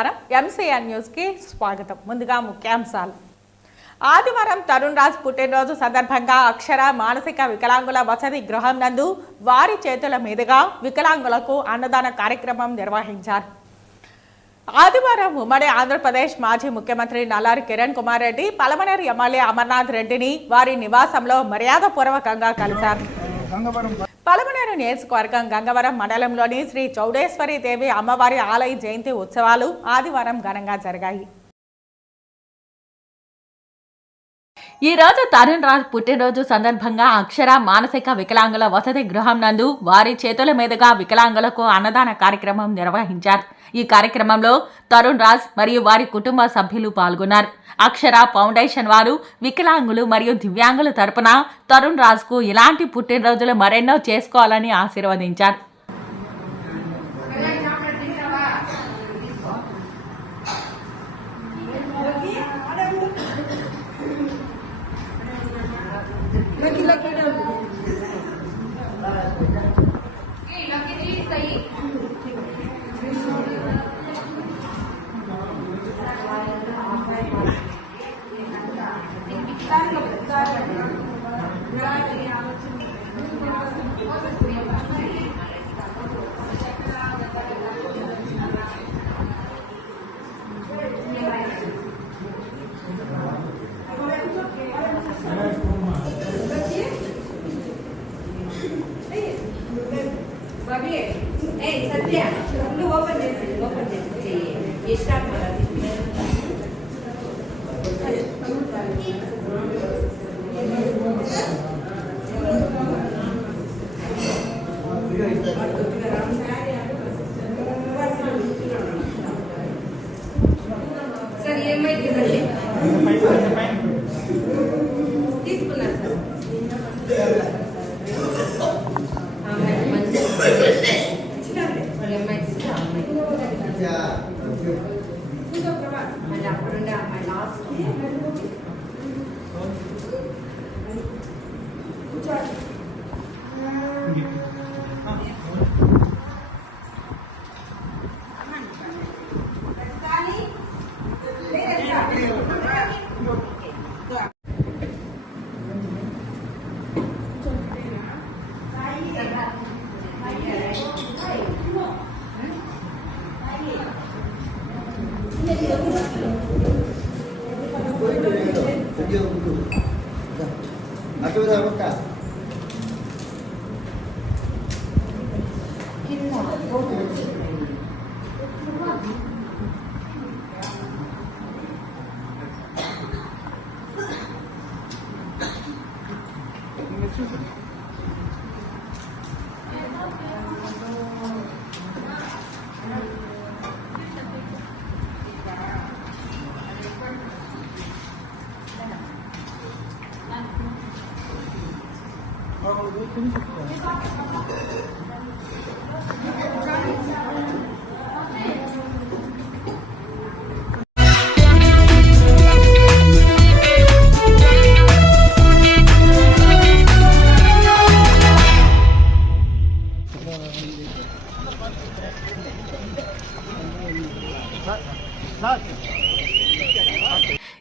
నమస్కారం. MCN news కి స్వాగతం. ముందుగా ముఖ్యాంశాలు. ఆదివారం తరుణ్ రాజ్ పుట్టినరోజు సందర్భంగా అక్షర మానసిక వికలాంగుల వసతి గృహం నందు వారి చేతుల మీదుగా వికలాంగులకు అన్నదాన కార్యక్రమం నిర్వహించారు. ఆదివారం ఉమ్మడి ఆంధ్రప్రదేశ్ మాజీ ముఖ్యమంత్రి నల్లారి కిరణ్ కుమార్ రెడ్డి పలమనేరు ఎమ్మెల్యే అమర్నాథ్ రెడ్డిని వారి నివాసంలో మర్యాదపూర్వకంగా కలిశారు. పలమనేరు నియోజకవర్గం గంగవరం మండలంలోని శ్రీ చౌడేశ్వరి దేవి అమ్మవారి ఆలయ జయంతి ఉత్సవాలు ఆదివారం ఘనంగా జరిగాయి. ఈ రోజు తరుణ్ రాజ్ పుట్టినరోజు సందర్భంగా అక్షర మానసిక వికలాంగుల వసతి గృహం నందు వారి చేతుల మీదుగా వికలాంగులకు అన్నదాన కార్యక్రమం నిర్వహించారు. ఈ కార్యక్రమంలో తరుణ్ రాజ్ మరియు వారి కుటుంబ సభ్యులు పాల్గొన్నారు. అక్షర ఫౌండేషన్ వారు వికలాంగులు మరియు దివ్యాంగుల తరపున తరుణ్ రాజ్ కు ఇలాంటి పుట్టినరోజులు మరెన్నో చేసుకోవాలని ఆశీర్వదించారు.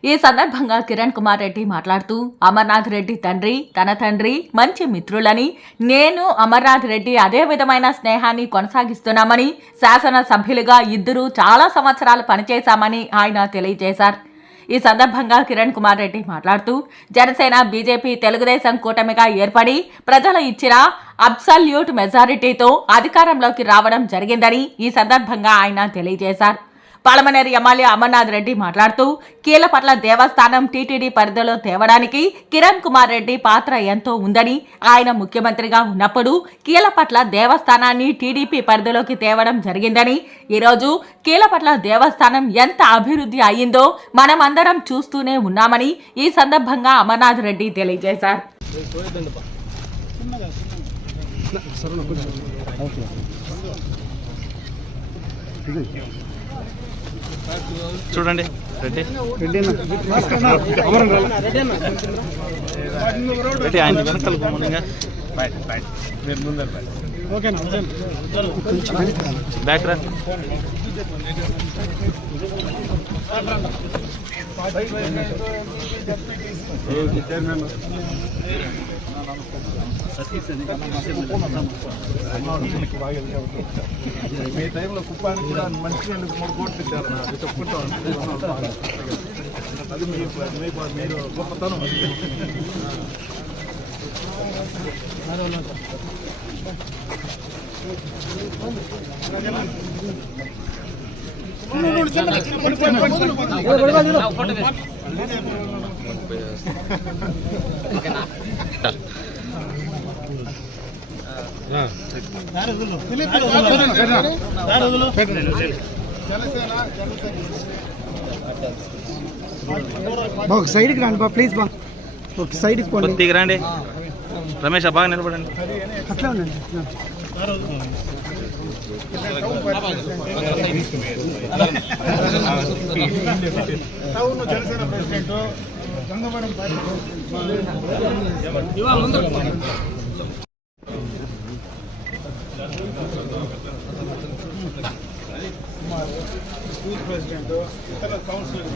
ఈ సందర్భంగా కిరణ్ కుమార్ రెడ్డి మాట్లాడుతూ అమర్నాథ్ రెడ్డి తండ్రి తన తండ్రి మంచి మిత్రులని, నేను అమర్నాథ్ రెడ్డి అదే విధమైన స్నేహాన్ని కొనసాగిస్తున్నామని, శాసనసభ్యులుగా ఇద్దరు చాలా సంవత్సరాలు పనిచేశామని ఆయన తెలియజేశారు. ఈ సందర్భంగా కిరణ్ కుమార్ రెడ్డి మాట్లాడుతూ జనసేన, బీజేపీ, తెలుగుదేశం కూటమిగా ఏర్పడి ప్రజలు ఇచ్చిన అబ్సల్యూట్ మెజారిటీతో అధికారంలోకి రావడం జరిగిందని ఈ సందర్భంగా ఆయన తెలియజేశారు. పలమనేరు ఎమ్మెల్యే అమర్నాథ్ రెడ్డి మాట్లాడుతూ కీలపట్ల దేవస్థానం టీటీడీ పరిధిలో తేవడానికి కిరణ్ కుమార్ రెడ్డి పాత్ర ఎంతో ఉందని, ఆయన ముఖ్యమంత్రిగా ఉన్నప్పుడు కీలపట్ల దేవస్థానాన్ని టీడీపీ పరిధిలోకి తేవడం జరిగిందని, ఈరోజు కీలపట్ల దేవస్థానం ఎంత అభివృద్ధి అయ్యిందో మనమందరం చూస్తూనే ఉన్నామని ఈ సందర్భంగా అమర్నాథ్ రెడ్డి తెలియజేశారు. చూడండి రెడ్డి రెడ్డి ఆయన వెనకాల ముందుగా బ్యాక్ రా మీ టైంలో కుప్పానికి కూడా మంచిగా 3 కోట్లు ఇచ్చారు నాకు చెప్పుకుంటా అది మీరు గొప్పతనం. ఒక సైడ్కి రండి బా ప్లీజ్ బా ఒక సైడ్కి పోండి కొద్దిగా రండి రమేష్ బాగా నిలబడండి అట్లా ఉండండి town Janasena president Gangavaram school president ఇతర కౌన్సిలర్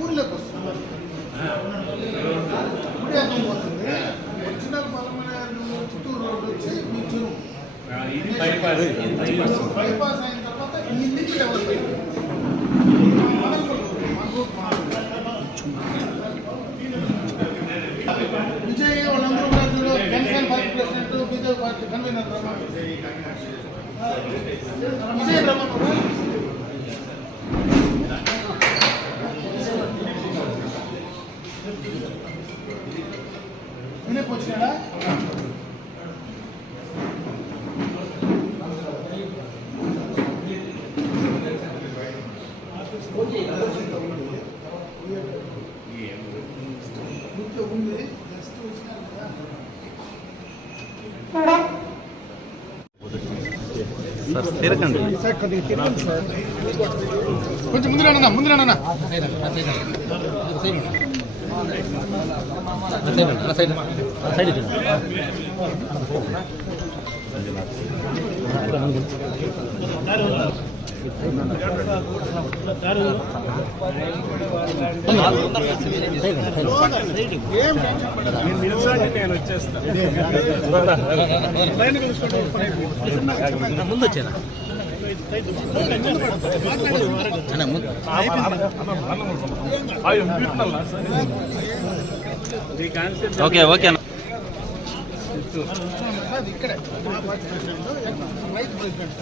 ఊర్లోకి వస్తుంది వచ్చిన బలమైన చిత్తూరు రోడ్డు వచ్చి మీ చెరువు బైపాస్ అయిన తర్వాత ఇంటికి డెవలప్ అయింది. విజయ్ వాళ్ళందరూ కూడా Janasena party president BJP party convener Vijay Ramana Vinay వచ్చినాడా సార్ తిరగండి సార్ కొద్దిగా తిరగండి సార్ కొంచెం ముందు రానన్నా నేను వచ్చేస్తాను ముందు వచ్చేనా ఓకే ఓకే అన్న ఇక్కడే రైతు ప్రెసిడెంట్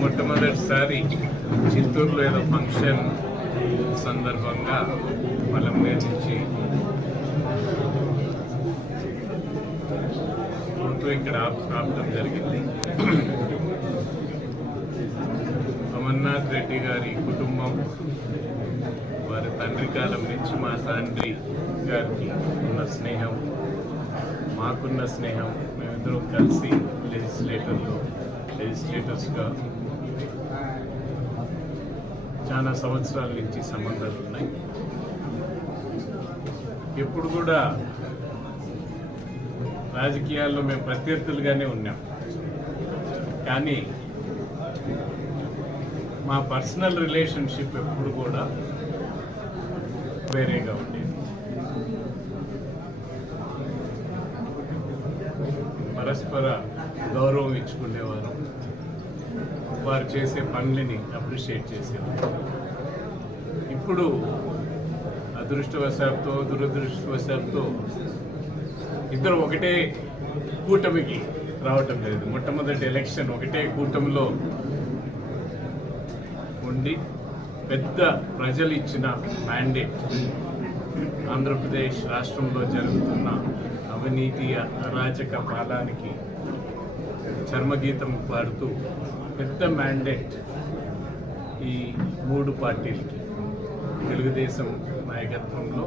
మొట్టమొదటిసారి చిత్తూరులో ఏదో ఫంక్షన్ సందర్భంగా పొలం మీద నుంచి ఇక్కడ ఆపడం జరిగింది. అమర్నాథ్ రెడ్డి గారి కుటుంబం వారి తండ్రి కాలం నుంచి మా తండ్రి గారికి ఉన్న స్నేహం, మాకున్న స్నేహం, మేమిద్దరం కలిసి లెజిస్లేటర్స్గా చాలా సంవత్సరాల నుంచి సంబంధాలు ఉన్నాయి. ఎప్పుడు కూడా రాజకీయాల్లో మేము ప్రత్యర్థులుగానే ఉన్నాం, కానీ మా పర్సనల్ రిలేషన్షిప్ ఎప్పుడు కూడా వేరేగా ఉండేది. పరస్పర గౌరవం ఇచ్చుకునేవారు, వారు చేసే పనులని అప్రిషియేట్ చేసేవారు. ఇప్పుడు అదృష్టవశాత్తు దురదృష్టవశాత్తు ఇద్దరు ఒకటే కూటమికి రావటం లేదు. మొట్టమొదటి ఎలక్షన్ ఒకటే కూటమిలో ఉండి పెద్ద ప్రజలు ఇచ్చిన మ్యాండేట్ ఆంధ్రప్రదేశ్ రాష్ట్రంలో జరుగుతున్న అవినీతి అరాచక పాలనకి చర్మగీతం పాడుతూ పెద్ద మ్యాండేట్ ఈ మూడు పార్టీలకి తెలుగుదేశం నాయకత్వంలో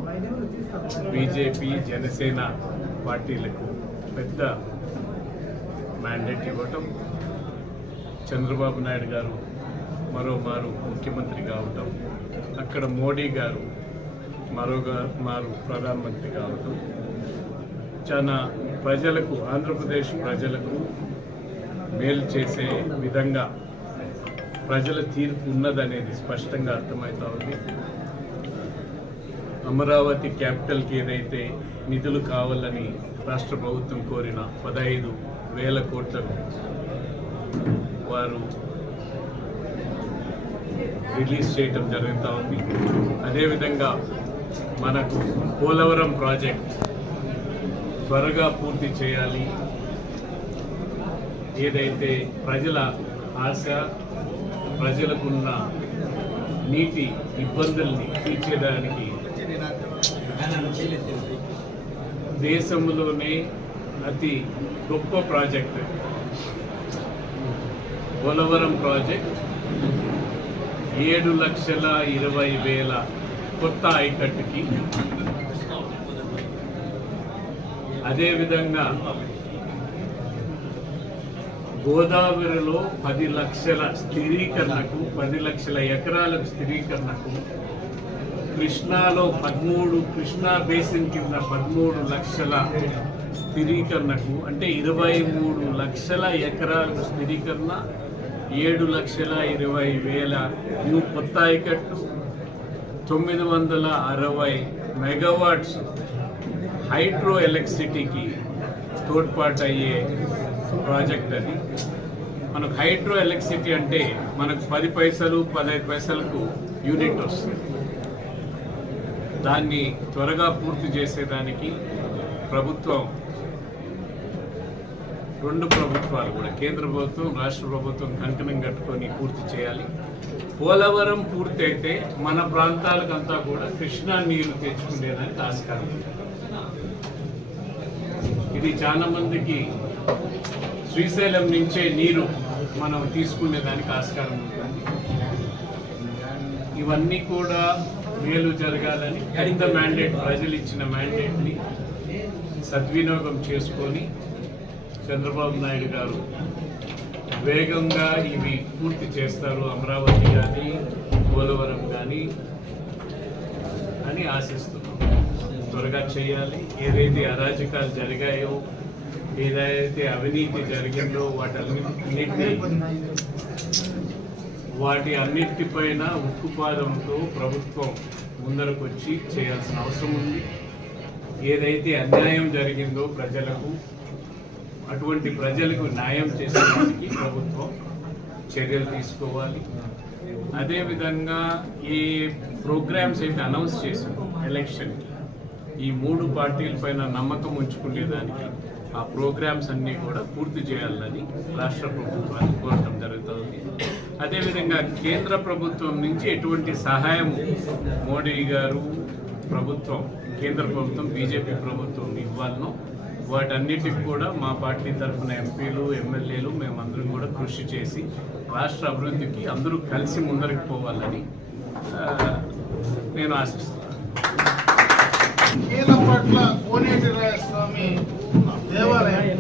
బీజేపీ జనసేన పార్టీలకు పెద్ద మ్యాండేట్ ఇవ్వటం, చంద్రబాబు నాయుడు గారు మరోమారు ముఖ్యమంత్రి కావటం, అక్కడ మోడీ గారు మారు ప్రధానమంత్రి కావటం చాలా ప్రజలకు ఆంధ్రప్రదేశ్ ప్రజలకు మేలు చేసే విధంగా ప్రజల తీర్పు ఉన్నదనేది స్పష్టంగా అర్థమవుతా ఉంది. అమరావతి క్యాపిటల్కి ఏదైతే నిధులు కావాలని రాష్ట్ర ప్రభుత్వం కోరిన 15,000 కోట్లను వారు రిలీజ్ చేయటం జరుగుతూ ఉంది. అదేవిధంగా మనకు పోలవరం ప్రాజెక్ట్ త్వరగా పూర్తి చేయాలి. ఏదైతే ప్రజల ఆశ, ప్రజలకున్న నీటి ఇబ్బందుల్ని తీర్చేదానికి దేశంలోనే అతి గొప్ప ప్రాజెక్ట్ పోలవరం ప్రాజెక్ట్ 7,20,000 కొత్త ఆయకట్టుకి, అదేవిధంగా గోదావరిలో 10 లక్షల స్థిరీకరణకు, 10 లక్షల ఎకరాలకు స్థిరీకరణకు, కృష్ణాలో 13 కృష్ణా బేసిన్ కింద 13 లక్షల స్థిరీకరణకు, అంటే 23 లక్షల ఎకరాలకు స్థిరీకరణ, 7,20,000 న్యూ కొత్త ఆయకట్టు, 960 మెగావాట్స్ హైడ్రో ఎలక్ట్రిసిటీకి తోడ్పాటు అయ్యే ప్రాజెక్ట్ అది. మనకు హైడ్రో ఎలక్ట్రిసిటీ అంటే మనకు 10 పైసలు 15 పైసలకు యూనిట్ వస్తుంది. దాన్ని త్వరగా పూర్తి చేసేదానికి ప్రభుత్వం, రెండు ప్రభుత్వాలు కూడా, కేంద్ర ప్రభుత్వం రాష్ట్ర ప్రభుత్వం కంకణం కట్టుకొని పూర్తి చేయాలి. పోలవరం పూర్తి అయితే మన ప్రాంతాలకంతా కూడా కృష్ణా నీరు తెచ్చుకునేదానికి ఆస్కారం ఉంది. ఇది చాలా మందికి శ్రీశైలం నుంచే నీరు మనం తీసుకునేదానికి ఆస్కారం ఉంటుంది. ఇవన్నీ కూడా మేలు జరగాలని పెద్ద మ్యాండేట్, ప్రజలు ఇచ్చిన మ్యాండేట్ని సద్వినియోగం చేసుకొని చంద్రబాబు నాయుడు గారు వేగంగా ఇవి పూర్తి చేస్తారు, అమరావతి కానీ పోలవరం కానీ అని ఆశిస్తున్నాం. త్వరగా చేయాలి. ఏదైతే అరాజకాలు జరిగాయో, ఏదైతే అవినీతి జరిగిందో వాటి అన్నిటిపైన ఉక్కుపాదంతో ప్రభుత్వం ముందరకు వచ్చి చేయాల్సిన అవసరం ఉంది. ఏదైతే అన్యాయం జరిగిందో ప్రజలకు, అటువంటి ప్రజలకు న్యాయం చేసేదానికి ప్రభుత్వం చర్యలు తీసుకోవాలి. అదేవిధంగా ఈ ప్రోగ్రామ్స్ అయితే అనౌన్స్ చేసిందో ఎలక్షన్కి, ఈ మూడు పార్టీలపైన నమ్మకం ఉంచుకునేదానికి ఆ ప్రోగ్రామ్స్ అన్నీ కూడా పూర్తి చేయాలని రాష్ట్ర ప్రభుత్వాన్ని కోరటం జరుగుతుంది. అదేవిధంగా కేంద్ర ప్రభుత్వం నుంచి ఎటువంటి సహాయం మోడీ గారు ప్రభుత్వం, కేంద్ర ప్రభుత్వం, బీజేపీ ప్రభుత్వం ఇవ్వాలనో వాటన్నిటికి కూడా మా పార్టీ తరఫున ఎంపీలు, ఎమ్మెల్యేలు మేమందరం కూడా కృషి చేసి రాష్ట్ర అభివృద్ధికి అందరూ కలిసి ముందరికి పోవాలని నేను ఆశిస్తున్నాను. కీలపట్ల కోనేటి రాయస్వామి దేవాలయం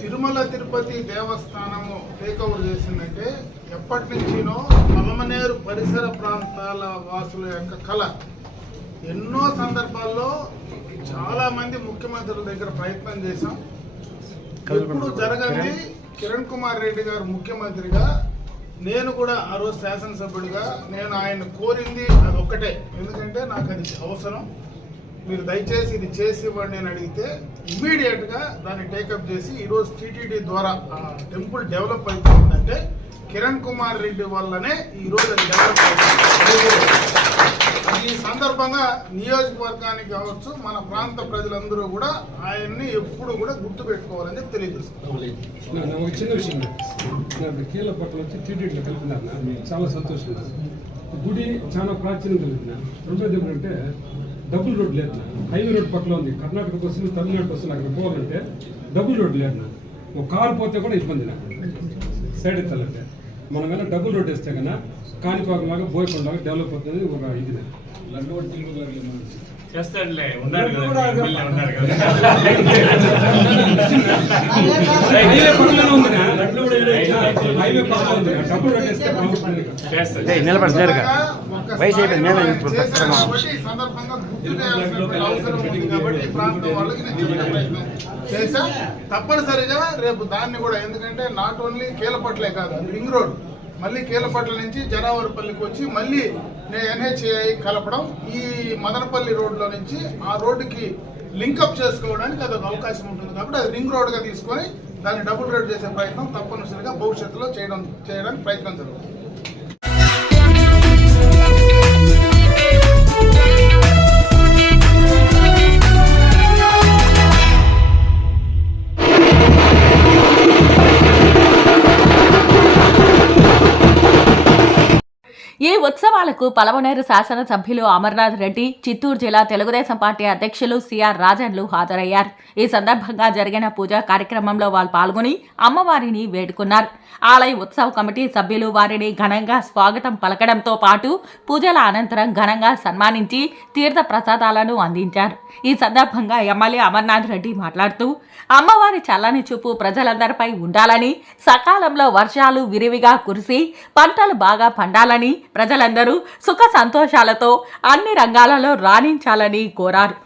తిరుమల తిరుపతి దేవస్థానము టేకఓవర్ చేసిందంటే ఎప్పటి నుంచినో పలమనేరు పరిసర ప్రాంతాల వాసుల యొక్క కళ. ఎన్నో సందర్భాల్లో చాలా మంది ముఖ్యమంత్రుల దగ్గర ప్రయత్నం చేశాం. ఎప్పుడు జరగంది కిరణ్ కుమార్ రెడ్డి గారు ముఖ్యమంత్రిగా, నేను కూడా ఆ రోజు శాసనసభ్యుడిగా నేను ఆయన కోరింది అది ఒక్కటే. ఎందుకంటే నాకు అది అవసరం, మీరు దయచేసి ఇది చేసి ఇవ్వండి అని అడిగితే ఇమ్మీడియట్గా దాన్ని టేకప్ చేసి ఈరోజు టీటీడీ ద్వారా టెంపుల్ డెవలప్ అవుతుందంటే కిరణ్ కుమార్ రెడ్డి వల్లనే ఈరోజు అది డెవలప్ అవుతుంది. ఈ సందర్భంగా నియోజకవర్గానికి కావచ్చు, మన ప్రాంత ప్రజలందరూ కూడా ఆయన్ని ఎప్పుడు కూడా గుర్తు పెట్టుకోవాలని చెప్పి తెలియజేస్తున్నారు. ఒక చిన్న విషయం, కీలపట్ల వచ్చి టీటీడీలో కలిపినారు, చాలా సంతోషం. గుడి చాలా ప్రాచీనం కలిపిన. రెండోది ఏమంటే డబుల్ రోడ్ లేదు, హైవే రోడ్ పక్కన ఉంది. కర్ణాటక బస్సులు, తమిళనాడు బస్సులు అక్కడ పోవాలంటే డబుల్ రోడ్ లేదు. ఒక కారు పోతే కూడా ఇబ్బంది నాకు సైడ్ ఎత్తాలంటే. మనం కన్నా డబుల్ రోడ్ వేస్తే కన్నా కాణిపాకలాగా బోయకొండలాగా డెవలప్ అవుతుంది. ఒక ఇది చేస్తాడులే, ఉన్నారు కదా. హైవే పక్కనే ఉంది, హైవే పక్కన ఉంది. డబుల్ రోడ్ వేస్తే తప్పనిసరిగా రేపు దాన్ని కూడా, ఎందుకంటే నాట్ ఓన్లీ కీలపట్లే కాదు, రింగ్ రోడ్ మళ్ళీ కీలపట్ల నుంచి జనావరపల్లికి వచ్చి మళ్ళీ NHAI కలపడం, ఈ మదనపల్లి రోడ్లో నుంచి ఆ రోడ్డుకి లింకప్ చేసుకోవడానికి అదొక అవకాశం ఉంటుంది. కాబట్టి అది రింగ్ రోడ్గా తీసుకొని దాన్ని డబుల్ రోడ్ చేసే ప్రయత్నం తప్పనిసరిగా భవిష్యత్తులో చేయడానికి ప్రయత్నం జరుగుతుంది. ఈ ఉత్సవాలకు పలమనేరు శాసనసభ్యులు అమర్నాథ్ రెడ్డి, చిత్తూరు జిల్లా తెలుగుదేశం పార్టీ అధ్యక్షులు సిఆర్ రాజన్లు హాజరయ్యారు. ఈ సందర్భంగా జరిగిన పూజా కార్యక్రమంలో వాళ్ళు పాల్గొని అమ్మవారిని వేడుకున్నారు. ఆలయ ఉత్సవ కమిటీ సభ్యులు వారిని ఘనంగా స్వాగతం పలకడంతో పాటు పూజల అనంతరం ఘనంగా సన్మానించి తీర్థ ప్రసాదాలను అందించారు. ఈ సందర్భంగా ఎమ్మెల్యే అమర్నాథ్ రెడ్డి మాట్లాడుతూ అమ్మవారి చల్లని చూపు ప్రజలందరిపై ఉండాలని, సకాలంలో వర్షాలు విరివిగా కురిసి పంటలు బాగా పండాలని, ప్రజలందరూ సుఖ సంతోషాలతో అన్ని రంగాలలో రాణించాలని కోరారు.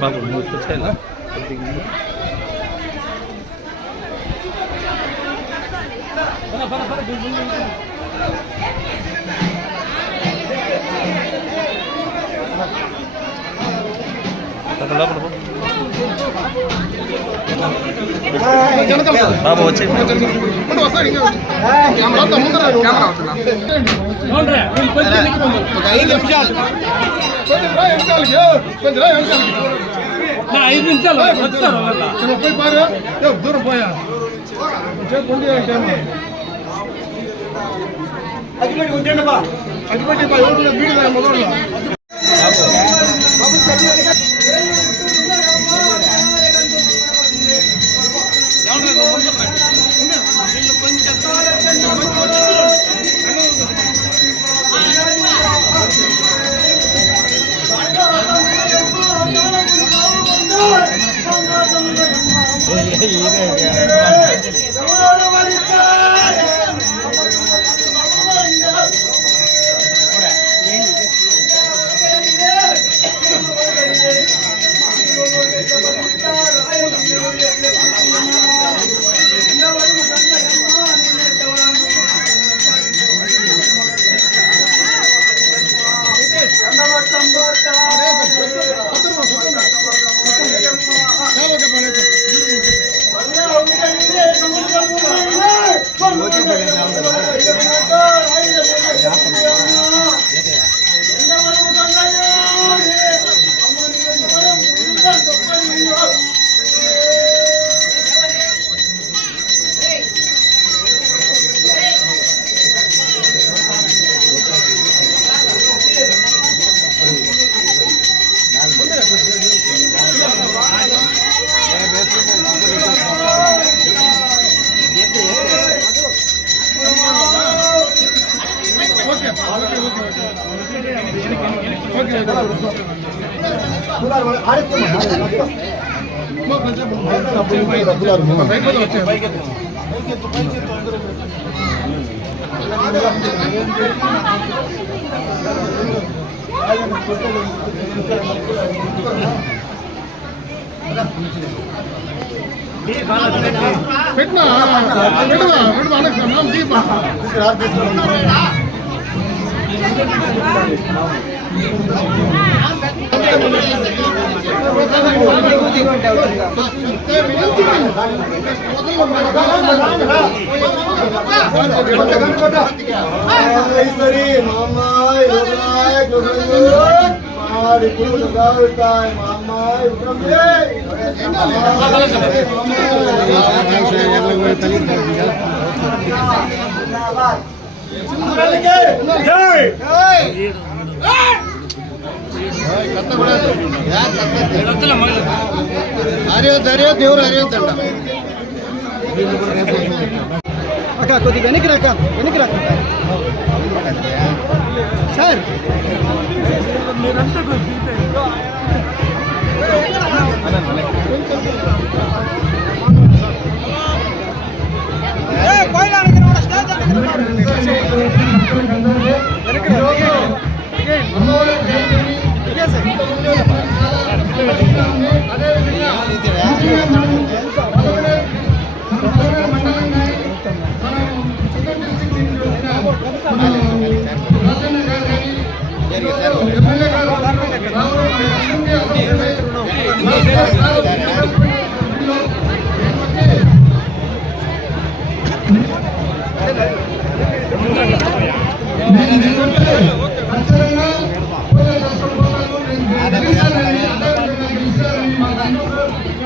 బాబు నువ్వు వచ్చేలా బాబు వచ్చి దూరం పోయా అక్క కొద్దిగా వెనక్కి రాక సార్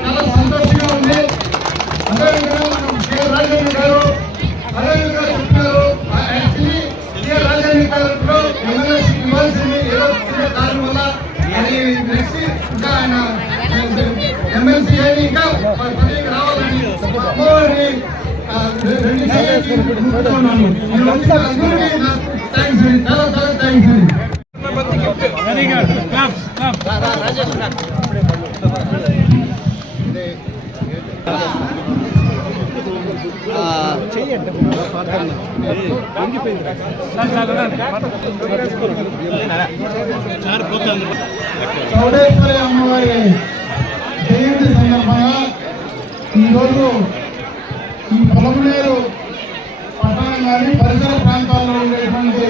చాలా సంతోషంగా ఉంది. అదేవిధంగా మనం రాజేంద్ర గారు అదేవిధంగా చెప్పారు. యాక్చువల్లీ రాజేంద్ర గారు ఎమ్మెల్యేకి ఇవ్వాల్సింది ఏదో చిన్న కారణం వల్ల అది నెక్స్ట్ ఇంకా ఆయన ఎమ్మెల్సీ కానీ ఇంకా పదవికి రావాలని అమ్మవారిని రెండు థ్యాంక్స్ అండి. చాలా చాలా థ్యాంక్స్ అండి. Very good. చౌడేశ్వరి అమ్మవారి జయంతి సందర్భంగా ఈరోజు ఈ పొలంనేరు పట్టణం కానీ పరిసర ప్రాంతాల్లో ఉండేటువంటి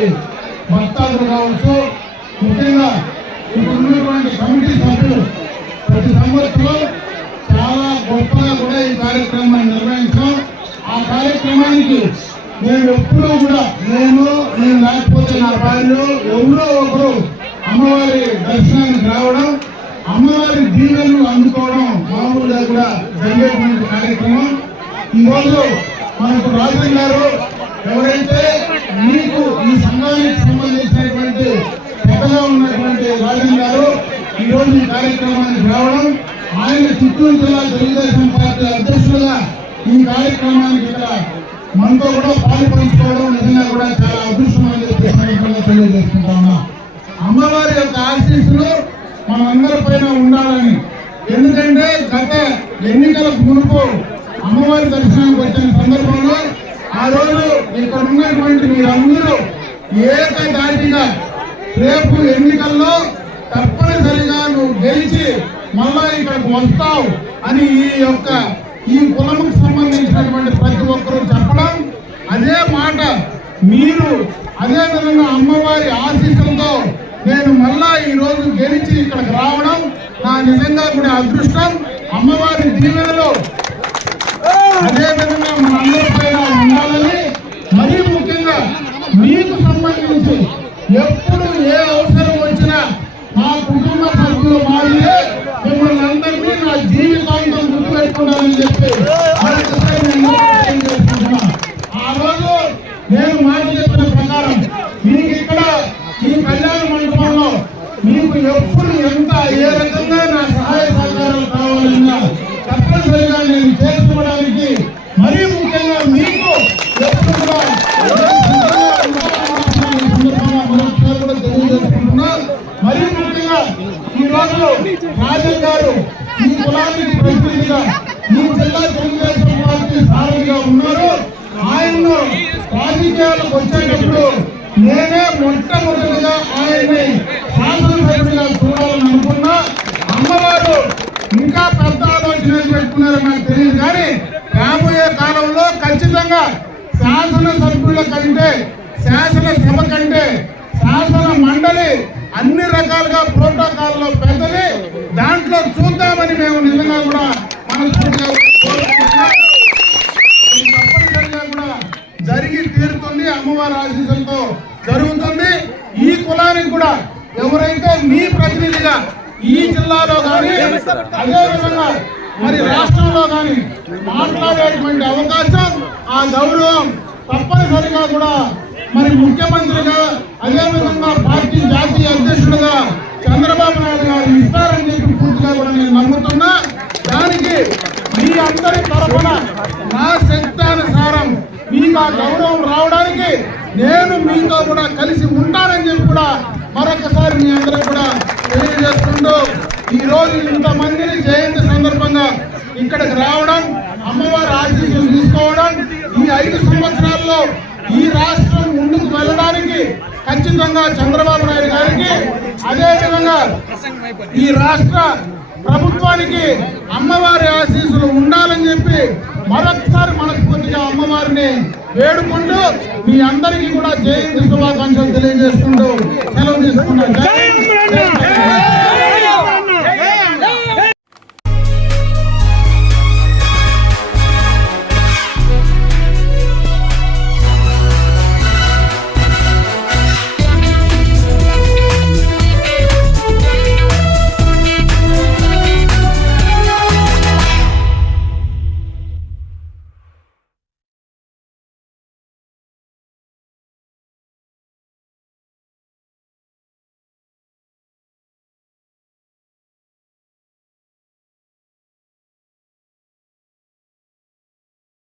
భక్తాదులు కావచ్చు, ముఖ్యంగా ఇప్పుడు ఉన్నటువంటి కమిటీ సభ్యులు ప్రతి సంవత్సరం చాలా గొప్పగా కూడా ఈ కార్యక్రమాన్ని నిర్వహించాం. ఆ కార్యక్రమానికి మేము ఎప్పుడూ కూడా నేను లేకపోతే నా భార్య ఎవరో ఒకరు అమ్మవారి దర్శనానికి రావడం, అమ్మవారి దీవెనలు అందుకోవడం మామూలుగా కూడా జరిగేటువంటి కార్యక్రమం. ఈరోజు మనకు రాజన్ గారు ఎవరైతే మీకు ఈ సంఘానికి సంబంధించినటువంటి పెద్దగా ఉన్నటువంటి రాజన్ గారు ఈరోజు ఈ కార్యక్రమానికి రావడం, ఆయన చిత్తూరు జిల్లా తెలుగుదేశం పార్టీ అధ్యక్షులుగా ఈ కార్యక్రమానికి ఇక్కడ మనతో కూడా పాలు పంచుకోవడం నిజంగా కూడా చాలా అదృష్టం అని చెప్పి సందర్భంగా తెలియజేసుకుంటా ఉన్నా. అమ్మవారి యొక్క ఆశీస్సులు మనందరి పైన ఉండాలని, ఎందుకంటే గత ఎన్నికలకు మునుపు అమ్మవారి దర్శనానికి వచ్చిన సందర్భంలో ఆ రోజు ఇక్కడ ఉన్నటువంటి మీరందరూ ఏకదాటిగా రేపు ఎన్నికల్లో తప్పనిసరిగా నువ్వు గెలిచి మళ్ళా ఇక్కడికి వస్తావు అని ఈ కులముకు సంబంధించినటువంటి ప్రతి ఒక్కరూ చెప్పడం, అదే మాట మీరు అదే విధంగా అమ్మవారి ఆశీస్సులతో నేను మళ్ళా ఈ రోజు గెలిచి ఇక్కడికి రావడం నా నిజంగా కూడా అదృష్టం. అమ్మవారి దీవెనలు అదే విధంగా మన అందరి పైన ఉండాలని, మరీ ముఖ్యంగా మీకు సంబంధించి ఎప్పుడు ఏ అవసరం వచ్చినా నా కుటుంబ సభ్యులు మారితే మిమ్మల్ని అందరినీ నా జీవితాంతం గుర్తుపెట్టుకోవాలని చెప్పి ఆ రోజు నేను మాట చెప్పిన ప్రకారం మీకు ఇక్కడ ఈ కళ్యాణ మండపంలో మీకు ఎప్పుడు ఎంత ఏ రకంగా నా సహాయ సహకారాలు కావాలన్నా తప్పనిసరిగా నేను చేసుకోవడానికి, మరీ ముఖ్యంగా మీకు ఎప్పుడు కూడా రాజన్ గారు ఈ కులానికి ప్రతినిధిగా ఈ జిల్లా తెలుగుదేశం పార్టీ సారథిగా ఉన్నారు. ఆయన్ను రాజకీయాలకు వచ్చేటప్పుడు నేనే మొట్టమొదటిగా ఆయన్ని శాసనసభ్యుడిగా చూడాలని అనుకున్నా. అమ్మవారు ఇంకా పెద్ద ఆలోచనలు పెట్టుకున్నారో నాకు తెలియదు, కానీ రాబోయే కాలంలో ఖచ్చితంగా శాసనసభ్యుల కంటే, శాసనసభ కంటే శాసన మండలి అన్ని రకాలుగా ప్రోటోకాల్లో పెద్దది. దాంట్లో చూద్దామని మేము నిజంగా కూడా మనస్ఫూర్తిగా కోరుకుంటున్నాం. అది తప్పనిసరిగా కూడా జరిగి తీరుతుంది. అమ్మవారి ఆశీస్సులతో జరుగుతుంది. ఈ కులానికి కూడా ఎవరైతే మీ ప్రతినిధిగా ఈ జిల్లాలో కానీ అదేవిధంగా మరి రాష్ట్రంలో కానీ మాట్లాడేటువంటి అవకాశం, ఆ గౌరవం తప్పనిసరిగా కూడా మరి ముఖ్యమంత్రిగా అదేవిధంగా పార్టీ జాతీయ అధ్యక్షుడిగా చంద్రబాబు నాయుడు గారు ఇస్తారని చెప్పి పూర్తిగా కూడా నేను నమ్ముతున్నా. దానికి మీ అందరి తరఫున నా శక్తానుసారం మీకు ఆ గౌరవం రావడానికి నేను మీతో కూడా కలిసి ఉంటానని చెప్పి కూడా మరొకసారి మీ అందరూ కూడా తెలియజేస్తుంటూ, ఈ రోజు ఇంతమందిని జయంతి సందర్భంగా ఇక్కడికి రావడం, అమ్మవారి ఆశీస్సులు తీసుకోవడం, ఈ 5 సంవత్సరాల్లో ఈ రాష్ట్రం ముందుకు వెళ్ళడానికి ఖచ్చితంగా చంద్రబాబు నాయుడు గారికి అదేవిధంగా ఈ రాష్ట్ర ప్రభుత్వానికి అమ్మవారి ఆశీస్సులు ఉండాలని చెప్పి మరొకసారి మనస్ఫూర్తిగా అమ్మవారిని వేడుకుంటూ మీ అందరికీ కూడా జయంతి శుభాకాంక్షలు తెలియ